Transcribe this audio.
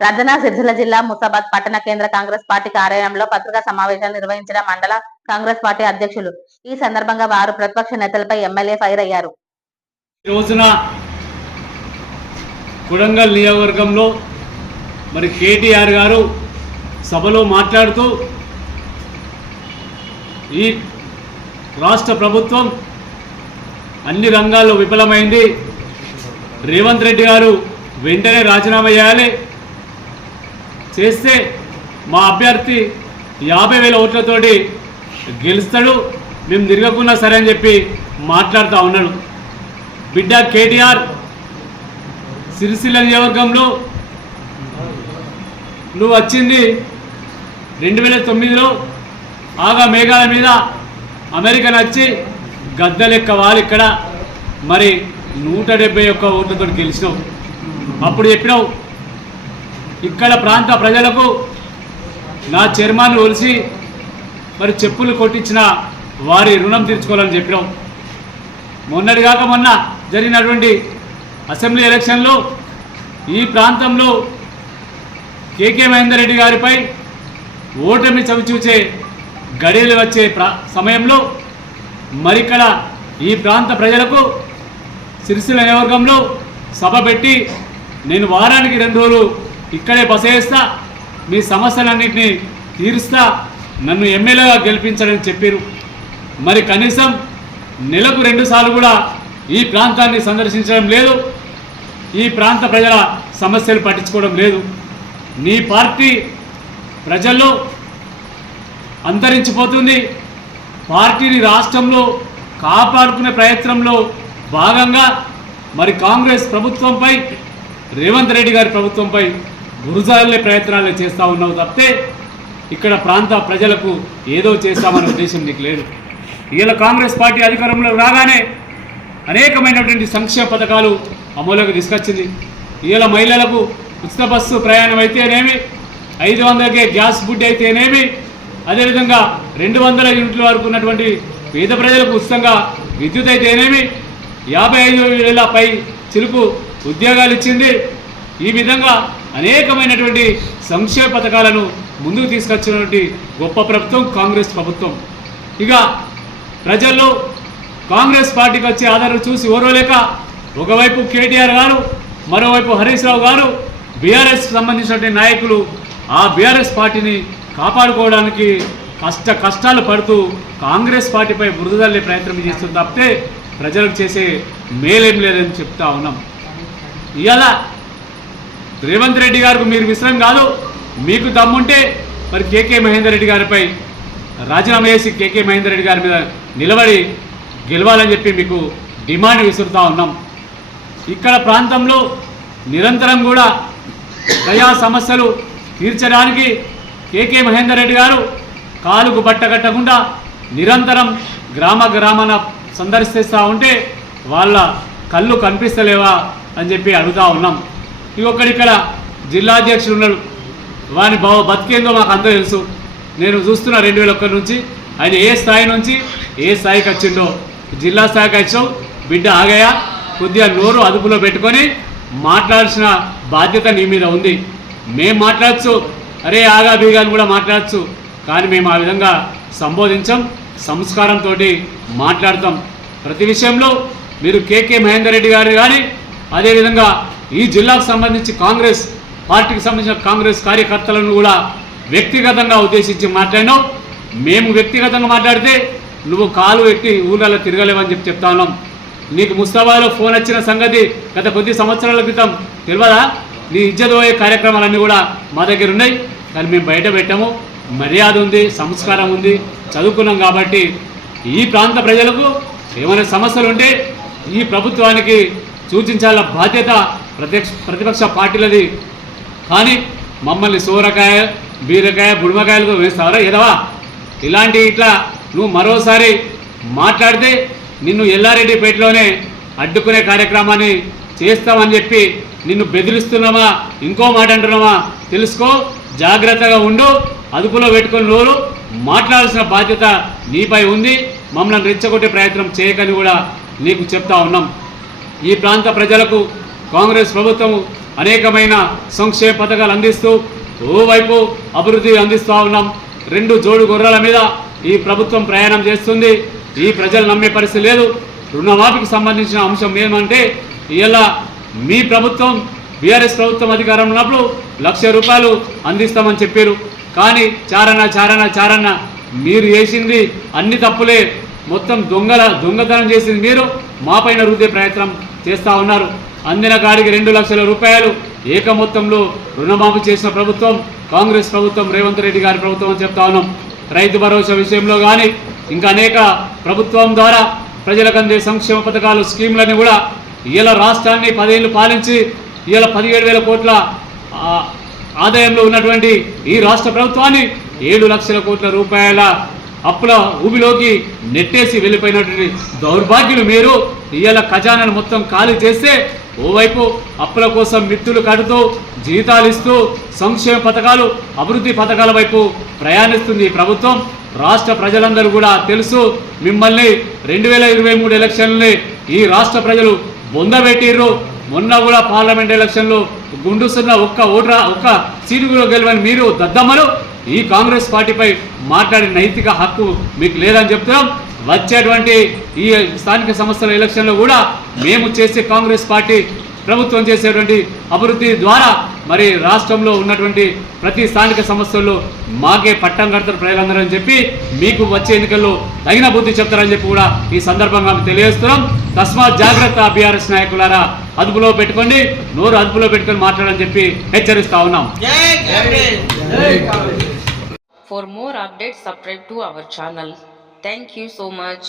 రద్దన సిరిసిల్ల జిల్లా ముసాబాద్ పట్టణ కేంద్ర కాంగ్రెస్ పార్టీ కార్యాలయంలో పత్రికా సమావేశాలు నిర్వహించిన మండల కాంగ్రెస్ పార్టీ అధ్యక్షులు. ఈ సందర్భంగా వారు ప్రతిపక్ష నేతలపై ఎమ్మెల్యే ఫైర్ అయ్యారు. రోజున కొడంగల్ నియోజకవర్గంలో మరి కేటీఆర్ గారు సభలో మాట్లాడుతూ ఈ రాష్ట్ర ప్రభుత్వం అన్ని రంగాల్లో విఫలమైంది. రేవంత్ రెడ్డి గారు వెంటనే రాజీనామా చేయాలి. చేస్తే మా అభ్యర్థి యాభై వేల ఓట్లతోటి గెలుస్తాడు. మేము తిరగకున్నా సరే అని చెప్పి మాట్లాడుతూ ఉన్నాడు. బిడ్డ కేటీఆర్ సిరిసిల్ల నియోజకవర్గంలో నువ్వు వచ్చింది రెండు వేల తొమ్మిదిలో ఆగా మేఘాల మీద అమెరికా నచ్చి గద్దలెక్క వాళ్ళు ఇక్కడ మరి నూట డెబ్బై ఒక్క ఓట్లతో గెలిచినావు. అప్పుడు చెప్పినావు ఇక్కడ ప్రాంత ప్రజలకు నా చర్మాన్ని ఒలిసి మరి చెప్పులు కొట్టించిన వారి రుణం తీర్చుకోవాలని చెప్పినాం మొన్నటి కాక మొన్న జరిగినటువంటి అసెంబ్లీ ఎలక్షన్లో ఈ ప్రాంతంలో కేకే మహేందర్ రెడ్డి గారిపై ఓటమి చవిచూచే గడియలు వచ్చే ప్రా సమయంలో మరిక్కడ ఈ ప్రాంత ప్రజలకు సిరిసిల్ల నియోజకవర్గంలో సభ పెట్టి నేను వారానికి రెండు రోజులు ఇక్కడే బస చేస్తా మీ సమస్యలన్నింటినీ తీరుస్తా నన్ను ఎమ్మెల్యేగా గెలిపించడని చెప్పారు. మరి కనీసం నెలకు రెండుసార్లు కూడా ఈ ప్రాంతాన్ని సందర్శించడం లేదు ఈ ప్రాంత ప్రజల సమస్యలు పట్టించుకోవడం లేదు. నీ పార్టీ ప్రజల్లో అంతరించిపోతుంది పార్టీని రాష్ట్రంలో కాపాడుకునే ప్రయత్నంలో భాగంగా మరి కాంగ్రెస్ ప్రభుత్వంపై రేవంత్ రెడ్డి గారి ప్రభుత్వంపై గురుజాలే ప్రయత్నాలు చేస్తూ ఉన్నావు తప్పితే ఇక్కడ ప్రాంత ప్రజలకు ఏదో చేస్తామనే ఉద్దేశం నీకు లేదు. ఇలా కాంగ్రెస్ పార్టీ అధికారంలో రాగానే అనేకమైనటువంటి సంక్షేమ పథకాలు అమలులోకి తీసుకొచ్చింది. ఇలా మహిళలకు ఉచిత బస్సు ప్రయాణం అయితేనేమి ఐదు వందలకే గ్యాస్ బుడ్డి అయితేనేమి అదేవిధంగా రెండు వందల యూనిట్ల వరకు ఉన్నటువంటి పేద ప్రజలకు ఉచితంగా విద్యుత్ అయితేనేమి యాభై ఐదు వేల పై చిలుపు ఉద్యోగాలు ఇచ్చింది. ఈ విధంగా అనేకమైనటువంటి సంక్షేమ పథకాలను ముందుకు తీసుకొచ్చినటువంటి గొప్ప ప్రభుత్వం కాంగ్రెస్ ప్రభుత్వం. ఇక ప్రజల్లో కాంగ్రెస్ పార్టీకి వచ్చే ఆదరణ చూసి ఓర్వలేక ఒకవైపు కేటీఆర్ గారు మరోవైపు హరీష్ రావు గారు బీఆర్ఎస్ సంబంధించినటువంటి నాయకులు ఆ బీఆర్ఎస్ పార్టీని కాపాడుకోవడానికి కష్ట కష్టాలు పడుతూ కాంగ్రెస్ పార్టీపై బురదల్లే ప్రయత్నం చేస్తుంది తప్పితే ప్రజలకు చేసే మేలేం లేదని చెప్తా ఉన్నాం. ఇవాళ రేవంత్ రెడ్డి గారికి మీరు విశ్రం కాదు మీకు దమ్ముంటే మరి కేకే మహేందర్ రెడ్డి గారిపై రాజీనామా చేసి కేకే మహేందర్ రెడ్డి గారి మీద నిలబడి గెలవాలని చెప్పి మీకు డిమాండ్ విసురుతూ ఉన్నాం. ఇక్కడ ప్రాంతంలో నిరంతరం కూడా ప్రజా సమస్యలు తీర్చడానికి కేకే మహేందర్ రెడ్డి గారు కాలుకు బట్ట కట్టకుండా నిరంతరం గ్రామ గ్రామాన సందర్శిస్తూ ఉంటే వాళ్ళ కళ్ళు కనిపిస్తలేవా అని చెప్పి అడుగుతా ఉన్నాం. ఇంకొకటి ఇక్కడ జిల్లా అధ్యక్షుడు ఉన్నాడు వాని బావ బతికేందో మాకు అందరూ తెలుసు. నేను చూస్తున్నా రెండు వేల ఒక్కరి నుంచి ఆయన ఏ స్థాయి నుంచి ఏ స్థాయికి వచ్చిండో. జిల్లా స్థాయికి వచ్చావు బిడ్డ ఆగయా? కొద్దిగా నోరు అదుపులో పెట్టుకొని మాట్లాడాల్సిన బాధ్యత నీ మీద ఉంది. మేము మాట్లాడచ్చు అరే ఆగా బీగా అని కూడా మాట్లాడచ్చు. కానీ మేము ఆ విధంగా సంబోధించాం సంస్కారంతో మాట్లాడతాం. ప్రతి విషయంలో మీరు కేకే మహేందర్ రెడ్డి గారు కానీ అదేవిధంగా ఈ జిల్లాకు సంబంధించి కాంగ్రెస్ పార్టీకి సంబంధించిన కాంగ్రెస్ కార్యకర్తలను కూడా వ్యక్తిగతంగా ఉద్దేశించి మాట్లాడినాం. మేము వ్యక్తిగతంగా మాట్లాడితే నువ్వు కాలు ఎట్టి ఊళ్ళలో తిరగలేవని చెప్పి చెప్తా ఉన్నాం. నీకు ముస్తాబాలో ఫోన్ వచ్చిన సంగతి గత కొద్ది సంవత్సరాల క్రితం తెలియదా? నీ ఇజ్జతపోయే కార్యక్రమాలన్నీ కూడా మా దగ్గర ఉన్నాయి. దాన్ని మేము బయట పెట్టాము. మర్యాద ఉంది సంస్కారం ఉంది చదువుకున్నాం కాబట్టి ఈ ప్రాంత ప్రజలకు ఏమైనా సమస్యలు ఉంటే ఈ ప్రభుత్వానికి సూచించాల బాధ్యత ప్రత్యక్ష ప్రతిపక్ష పార్టీలది. కానీ మమ్మల్ని సోరకాయ బీరకాయ బుడిమకాయలతో వేస్తావరా ఎదవా ఇలాంటి ఇట్లా నువ్వు మరోసారి మాట్లాడితే నిన్ను ఎల్లారెడ్డిపేటలోనే అడ్డుకునే కార్యక్రమాన్ని చేస్తామని చెప్పి నిన్ను బెదిరిస్తున్నామా? ఇంకో మాట అంటున్నామా? తెలుసుకో. జాగ్రత్తగా ఉండు అదుపులో పెట్టుకుని నోరు మాట్లాడాల్సిన బాధ్యత నీపై ఉంది మమ్మల్ని రెచ్చగొట్టే ప్రయత్నం చేయకని కూడా నీకు చెప్తా ఉన్నాం. ఈ ప్రాంత ప్రజలకు కాంగ్రెస్ ప్రభుత్వం అనేకమైన సంక్షేమ పథకాలు అందిస్తూ ఓవైపు అభివృద్ధి అందిస్తూ ఉన్నాం. రెండు జోడు గొర్రెల మీద ఈ ప్రభుత్వం ప్రయాణం చేస్తుంది. ఈ ప్రజలు నమ్మే పరిస్థితి లేదు. రుణమాఫీకి సంబంధించిన అంశం ఏమంటే ఇలా మీ ప్రభుత్వం బీఆర్ఎస్ ప్రభుత్వం అధికారంలో ఉన్నప్పుడు లక్ష రూపాయలు అందిస్తామని చెప్పారు. కానీ చారణ చారణ చారణ మీరు చేసింది అన్ని తప్పులే. మొత్తం దొంగల దొంగతనం చేసింది మీరు. మాపైన రుద్దే ప్రయత్నం చేస్తూ ఉన్నారు. అందిన కాడికి రెండు లక్షల రూపాయలు ఏక మొత్తంలో రుణమాఫీ చేసిన ప్రభుత్వం కాంగ్రెస్ ప్రభుత్వం రేవంత్ రెడ్డి గారి ప్రభుత్వం అని చెప్తా ఉన్నాం. రైతు భరోసా విషయంలో కానీ ఇంకా అనేక ప్రభుత్వం ద్వారా ప్రజలకు అందే సంక్షేమ పథకాలు స్కీములని కూడా ఇలా రాష్ట్రాన్ని పదేళ్ళు పాలించి ఇవాళ పదిహేడు వేల కోట్ల ఆదాయంలో ఉన్నటువంటి ఈ రాష్ట్ర ప్రభుత్వాన్ని ఏడు లక్షల కోట్ల రూపాయల అప్పుల ఊబిలోకి నెట్టేసి వెళ్ళిపోయినటువంటి దౌర్భాగ్యులు మీరు ఇవాళ ఖజానాను మొత్తం ఖాళీ చేస్తే ఓవైపు అప్పుల కోసం మిత్తులు కడుతూ జీతాలు ఇస్తూ సంక్షేమ పథకాలు అభివృద్ధి పథకాల వైపు ప్రయాణిస్తుంది ఈ ప్రభుత్వం. రాష్ట్ర ప్రజలందరూ కూడా తెలుసు మిమ్మల్ని రెండు వేల ఇరవై మూడు ఎలక్షన్లని ఈ రాష్ట్ర ప్రజలు బొందబెట్టిర్రు. మొన్న కూడా పార్లమెంట్ ఎలక్షన్లో గుండుస్తున్న ఒక్క ఓట్రా ఒక్క సీటు కూడా గెలవని మీరు దద్దమ్మలు ఈ కాంగ్రెస్ పార్టీపై మాట్లాడే నైతిక హక్కు మీకు లేదని చెప్తున్నాం. వచ్చేటువంటి ఈ స్థానిక సంస్థల ఎలక్షన్లో కూడా మేము చేసే కాంగ్రెస్ పార్టీ ప్రభుత్వం చేసేటువంటి అభివృద్ధి ద్వారా మరి రాష్ట్రంలో ఉన్నటువంటి ప్రతి స్థానిక సంస్థల్లో మాకే పట్టం కడతారు ప్రజలందరూ అని చెప్పి మీకు వచ్చే ఎన్నికల్లో తగిన బుద్ధి చెప్తారని చెప్పి కూడా ఈ సందర్భంగా మేము తెలియజేస్తున్నాం. తస్మాత్ జాగ్రత్త బీఆర్ఎస్ నాయకులారా అదుపులో పెట్టుకోండి నోరు అదుపులో పెట్టుకొని మాట్లాడని చెప్పి హెచ్చరిస్తా ఉన్నాం. For more updates, subscribe to our channel thank so much.